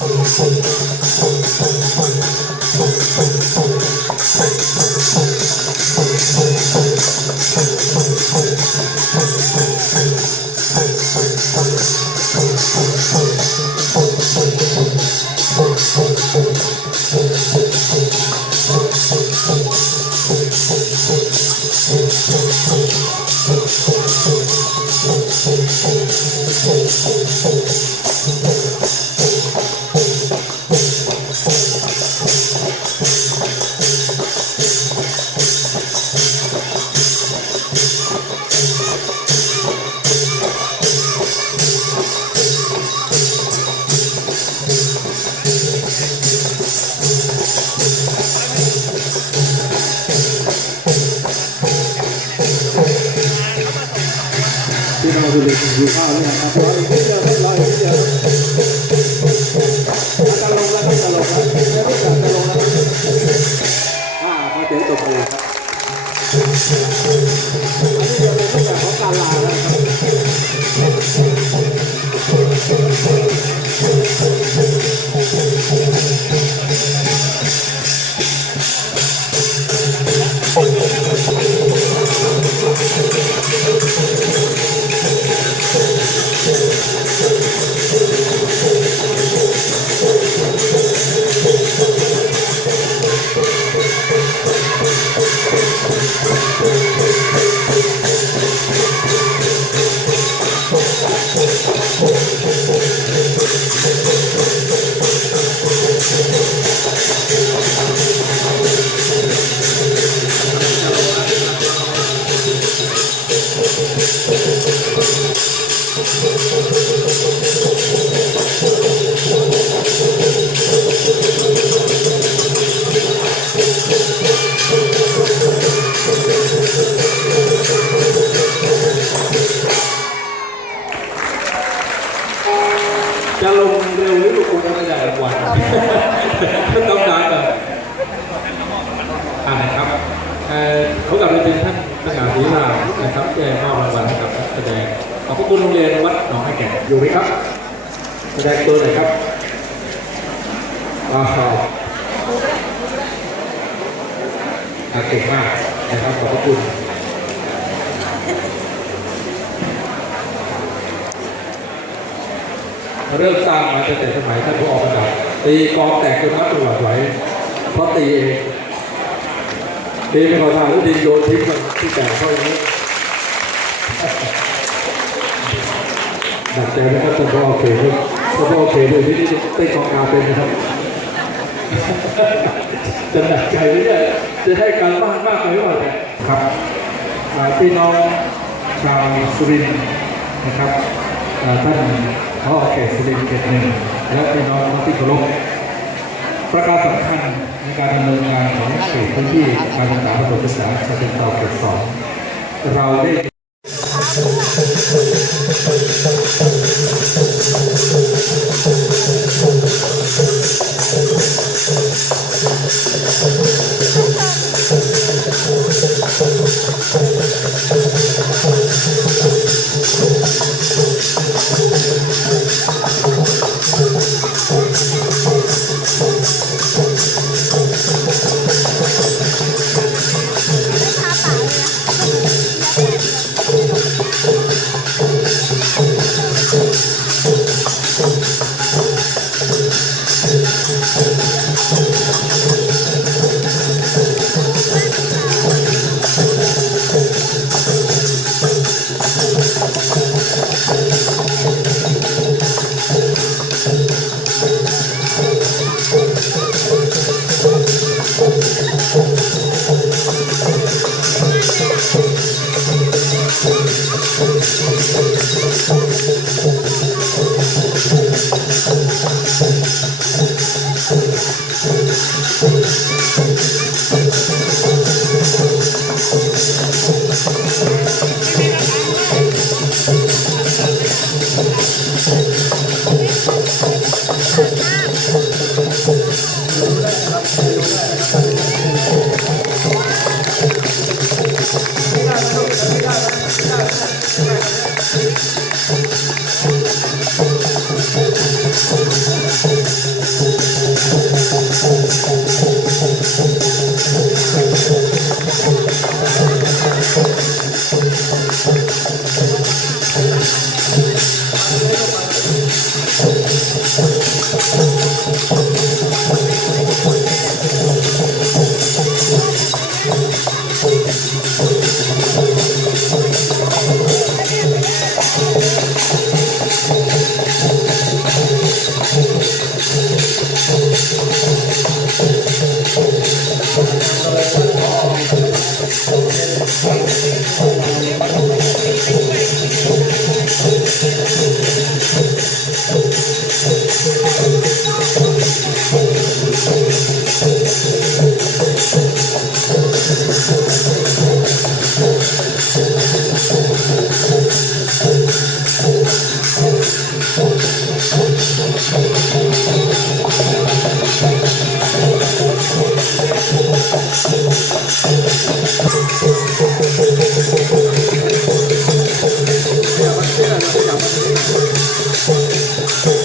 Thank you. พี่น้ จ อบพระคุณโรงเรียนวัดหนองไผ่แก่อยู่ไหมครับ แสดงตัวหน่อยครับว้าวอ่าเก่งมากนะครับขอบพระคุณเริ่มสร้างมาตั้งแต่สมัยท่านผู้ออกระดับตีกองแตกจนนับตลอดไหวเพราะตีเองตีไม่ขอทานแล้วดินโยนทิ้งมันที่แตกเท่านี้ หนักใจไหมครับท่านผู้ออกเขตท่านผู้ออกเขตดูที่นี่เต้นกองกลางเป็นนะครับจะหนักใจไหมเนี่ยจะให้การบ้านมากไปหรือเปล่าเนี่ยครับอ่าพี่น้องชาวสุรินทร์นะครับอ่าท่านขอเขตสุรินทร์เขตหนึ่งและพี่น้องที่เคารพประการสำคัญในการดำเนินงานของเขตพื้นที่การศึกษาประถมศึกษาชาเชิงเทราเขตสองเราได้ ค Thank you.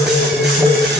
すごい。